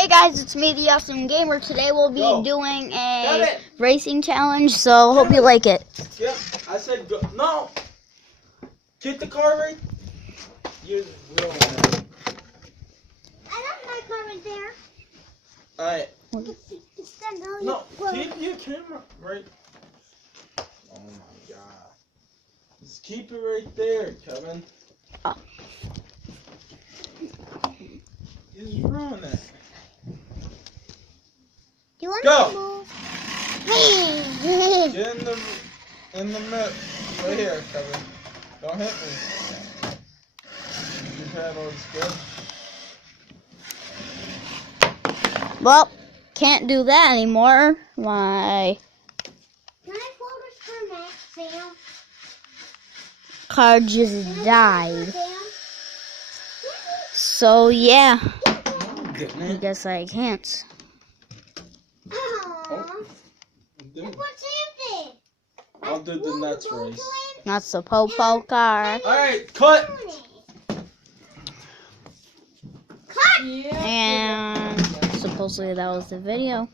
Hey guys, it's me, the Awesome Gamer. Today we'll be doing a racing challenge, so hope you like it. Yeah, I said go. No! Get the car right. You're real one. I left my car right there. Alright. No, Well, keep your camera right. Oh my god. Just keep it right there, Kevin. Oh. You just ruined it. you want Go. to move? Get in the middle. Right here, Kevin. Don't hit me. Your paddle's good. Well, can't do that anymore. My Can I focus for Max, Sam? car just Can I died. focus for Sam? So yeah, Getting I it. guess I can't. Aww. Do That's it. what Sam did. I'll do the next race. That's the Popo car. Alright, cut! Cut! And supposedly that was the video.